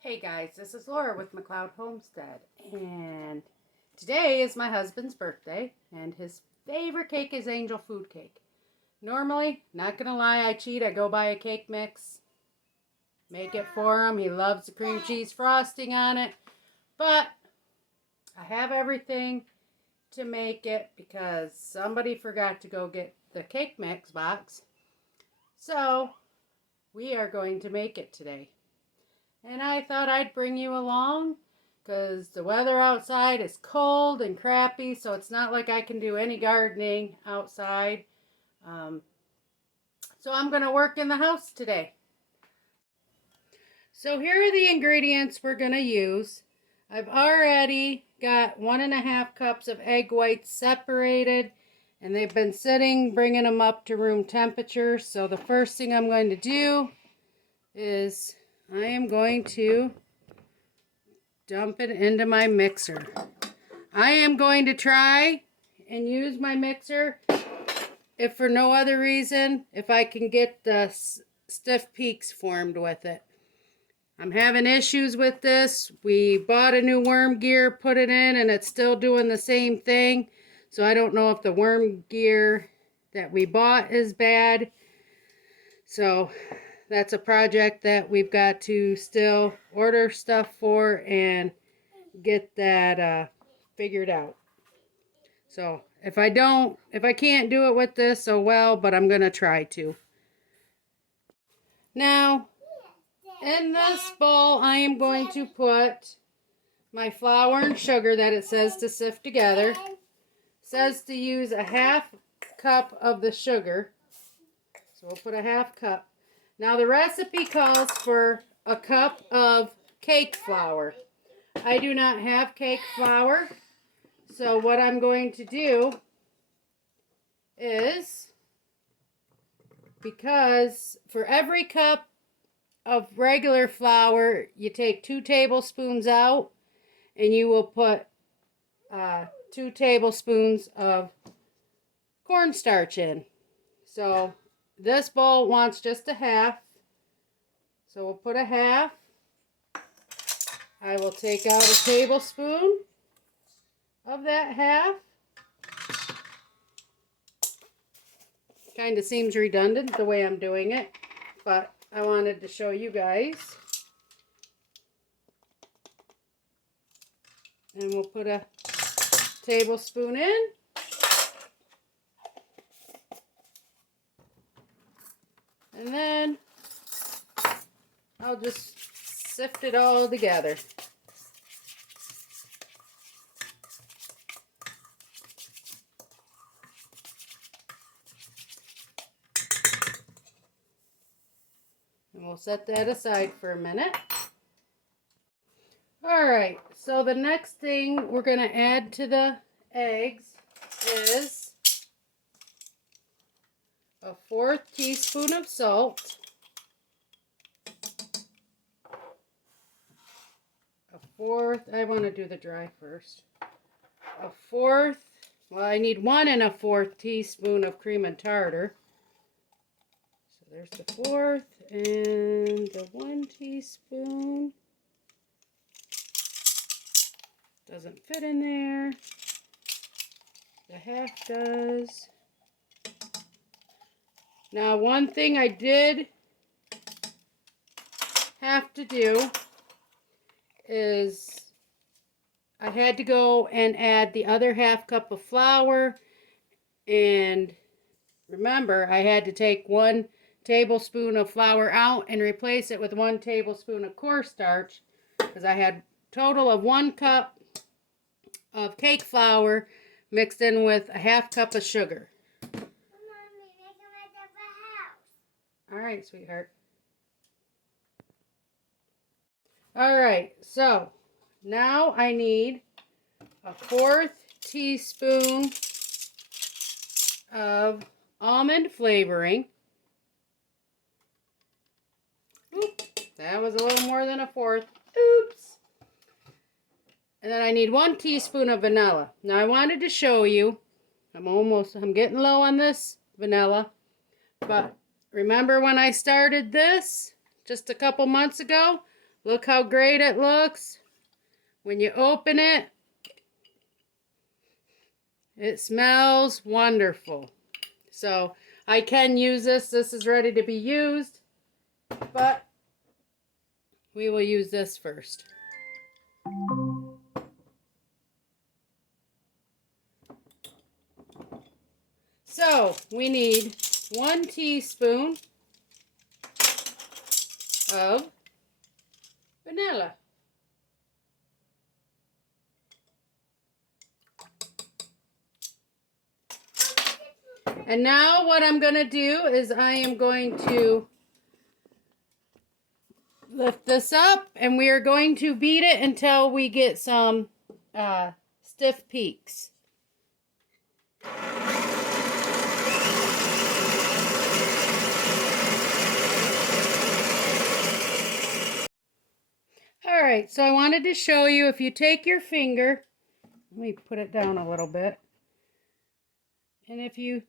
Hey guys, this is Laura with McLeod Homestead, and today is my husband's birthday, and his favorite cake is angel food cake. Normally, not gonna lie, I cheat. I go buy a cake mix, make it for him. He loves the cream cheese frosting on it, but I have everything to make it because somebody forgot to go get the cake mix box. So, we are going to make it today. And I thought I'd bring you along because the weather outside is cold and crappy, so it's not like I can do any gardening outside. So I'm going to work in the house today. So here are the ingredients we're going to use. I've already got 1.5 cups of egg whites separated, and they've been sitting, bringing them up to room temperature. So the first thing I'm going to do is I am going to dump it into my mixer. I am going to try and use my mixer, if for no other reason, if I can get the stiff peaks formed with it. I'm having issues with this. We bought a new worm gear, put it in, and it's still doing the same thing. So I don't know if the worm gear that we bought is bad. So that's a project that we've got to still order stuff for and get that figured out. So if I can't do it with this, oh well, but I'm going to try to. Now, in this bowl, I am going to put my flour and sugar that it says to sift together. It says to use 1/2 cup of the sugar. So we'll put 1/2 cup. Now the recipe calls for 1 cup of cake flour. I do not have cake flour, so what I'm going to do is, because for every cup of regular flour, you take 2 tablespoons out, and you will put 2 tablespoons of cornstarch in. So this bowl wants just 1/2, so we'll put 1/2. I will take out 1 tablespoon of that 1/2. Kind of seems redundant the way I'm doing it, but I wanted to show you guys. And we'll put 1 tablespoon in. And then I'll just sift it all together. And we'll set that aside for a minute. Alright, so the next thing we're going to add to the eggs is 1/4 teaspoon of salt, 1/4, I want to do the dry first, 1/4, well I need 1 1/4 teaspoon of cream and tartar. So there's the 1/4 and the 1 teaspoon. Doesn't fit in there. The 1/2 does. Now, one thing I did have to do is I had to go and add the other 1/2 cup of flour, and remember I had to take 1 tablespoon of flour out and replace it with 1 tablespoon of cornstarch, because I had a total of 1 cup of cake flour mixed in with 1/2 cup of sugar. Alright, sweetheart. Alright, so now I need 1/4 teaspoon of almond flavoring. Oop, that was a little more than 1/4. Oops. And then I need 1 teaspoon of vanilla. Now I wanted to show you, I'm getting low on this vanilla, but remember when I started this just a couple months ago? Look how great it looks. When you open it, it smells wonderful. So I can use this. This is ready to be used, but we will use this first. So we need 1 teaspoon of vanilla. And now what I'm going to do is I am going to lift this up and we are going to beat it until we get some stiff peaks. Alright, so I wanted to show you, if you take your finger, let me put it down a little bit, and if you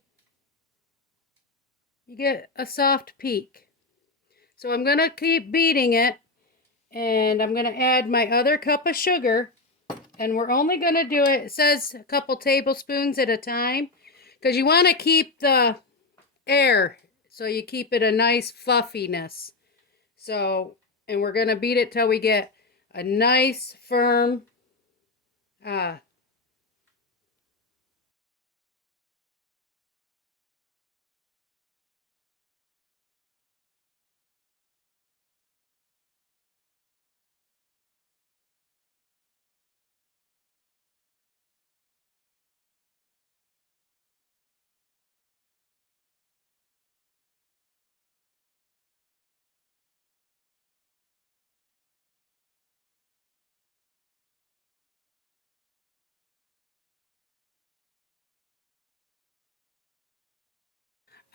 get a soft peak. So I'm going to keep beating it, and I'm going to add my other cup of sugar, and we're only going to do it, it says a couple tablespoons at a time, because you want to keep the air, so you keep it a nice fluffiness. So, and we're going to beat it till we get a nice firm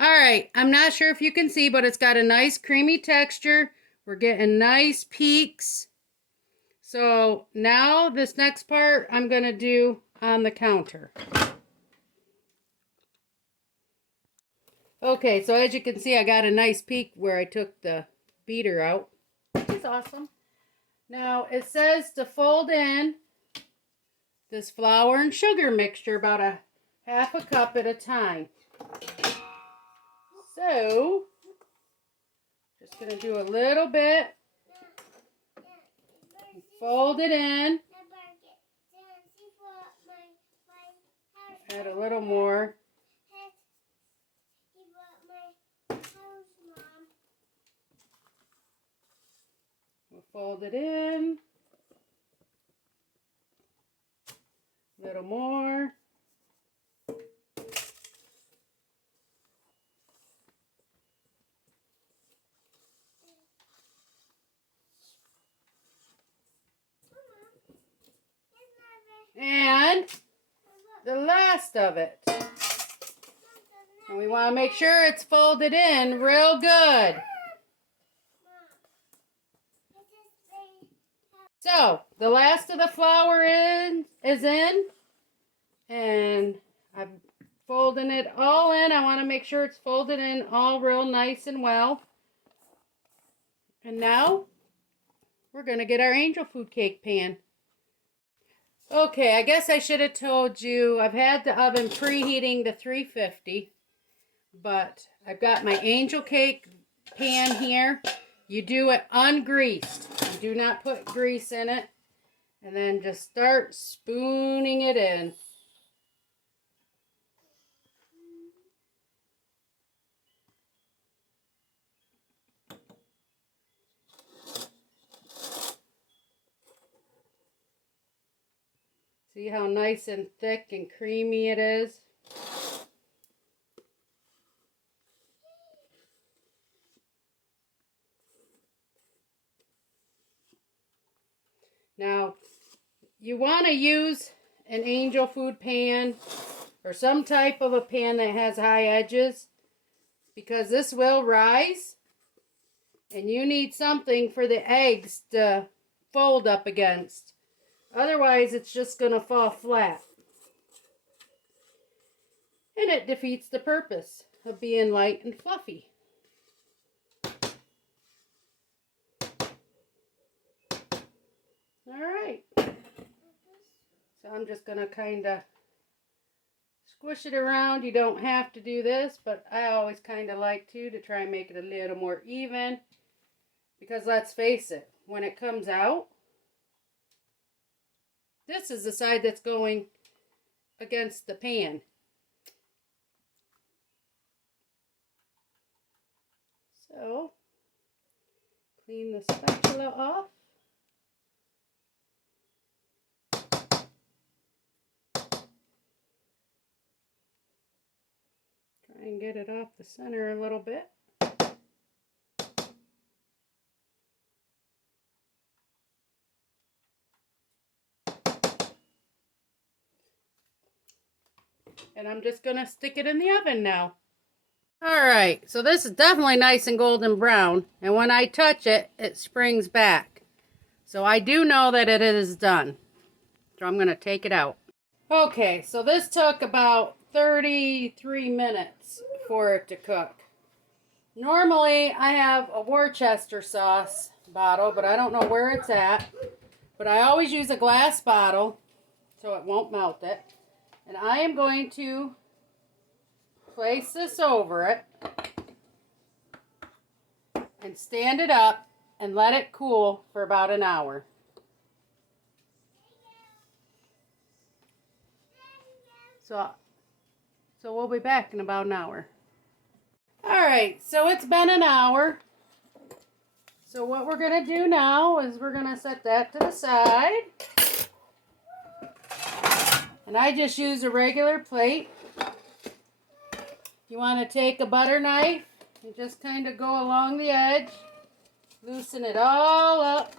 Alright, I'm not sure if you can see, but it's got a nice creamy texture. We're getting nice peaks. So now this next part I'm going to do on the counter. Okay, so as you can see, I got a nice peak where I took the beater out, which is awesome. Now it says to fold in this flour and sugar mixture about a half a cup at a time. So, just going to do a little bit, fold it in, add a little more. We'll fold it in, a little more. And the last of it. And we want to make sure it's folded in real good. So, the last of the flour is in. And I'm folding it all in. I want to make sure it's folded in all real nice and well. And now, we're going to get our angel food cake pan. Okay, I guess I should have told you, I've had the oven preheating to 350, but I've got my angel cake pan here. You do it ungreased. You do not put grease in it. And then just start spooning it in. See how nice and thick and creamy it is? Now, you want to use an angel food pan or some type of a pan that has high edges, because this will rise and you need something for the eggs to fold up against. Otherwise, it's just going to fall flat. And it defeats the purpose of being light and fluffy. So I'm just going to kind of squish it around. You don't have to do this, but I always kind of like to try and make it a little more even. Because let's face it, when it comes out, this is the side that's going against the pan. So, clean the spatula off. Try and get it off the center a little bit. And I'm just going to stick it in the oven now. Alright, so this is definitely nice and golden brown. And when I touch it, it springs back. So I do know that it is done. So I'm going to take it out. Okay, so this took about 33 minutes for it to cook. Normally, I have a Worcester sauce bottle, but I don't know where it's at. But I always use a glass bottle so it won't melt it. And I am going to place this over it and stand it up and let it cool for about an hour. So we'll be back in about an hour. Alright, so it's been an hour. So what we're going to do now is we're going to set that to the side. And I just use a regular plate. You want to take a butter knife and just kind of go along the edge. Loosen it all up.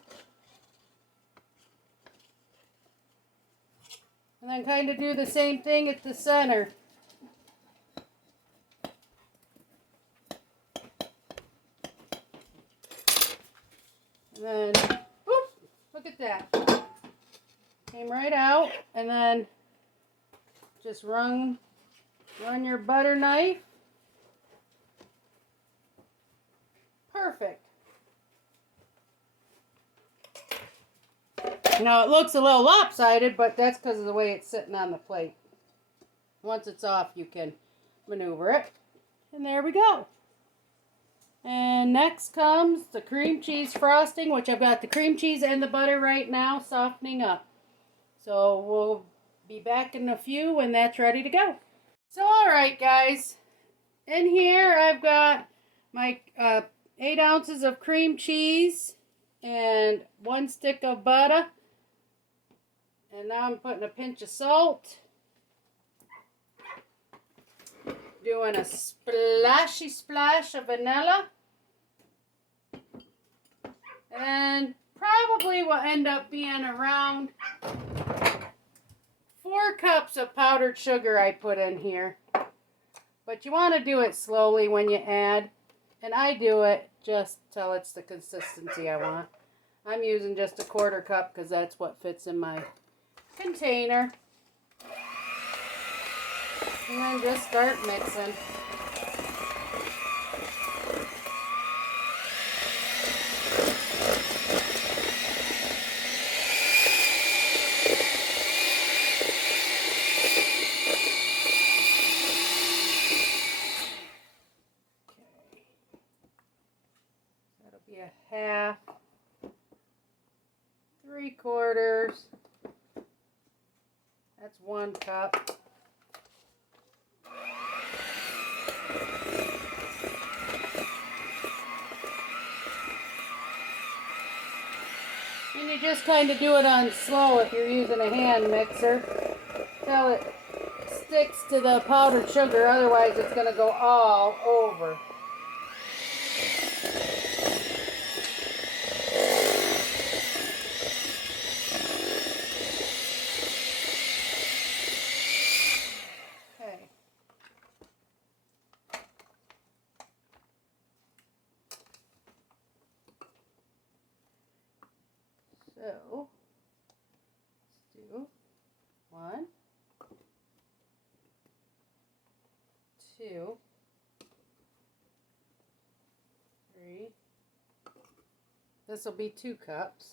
And then kind of do the same thing at the center. And then, whoop, look at that. Came right out. And then just run your butter knife. Perfect. Now it looks a little lopsided, but that's because of the way it's sitting on the plate. Once it's off, you can maneuver it. And there we go. And next comes the cream cheese frosting, which I've got the cream cheese and the butter right now softening up. So we'll be back in a few when that's ready to go. So alright guys, in here I've got my 8 ounces of cream cheese and 1 stick of butter. And now I'm putting a pinch of salt. Doing a splashy splash of vanilla. And probably will end up being around 4 cups of powdered sugar I put in here. But you want to do it slowly when you add. And I do it just till it's the consistency I want. I'm using just a 1/4 cup because that's what fits in my container. And then just start mixing. That'll be a half, 3/4. That's 1 cup. And you just kind of do it on slow if you're using a hand mixer till it sticks to the powdered sugar, otherwise it's going to go all over. Okay. So, let's do 1, 2, 3. This will be 2 cups.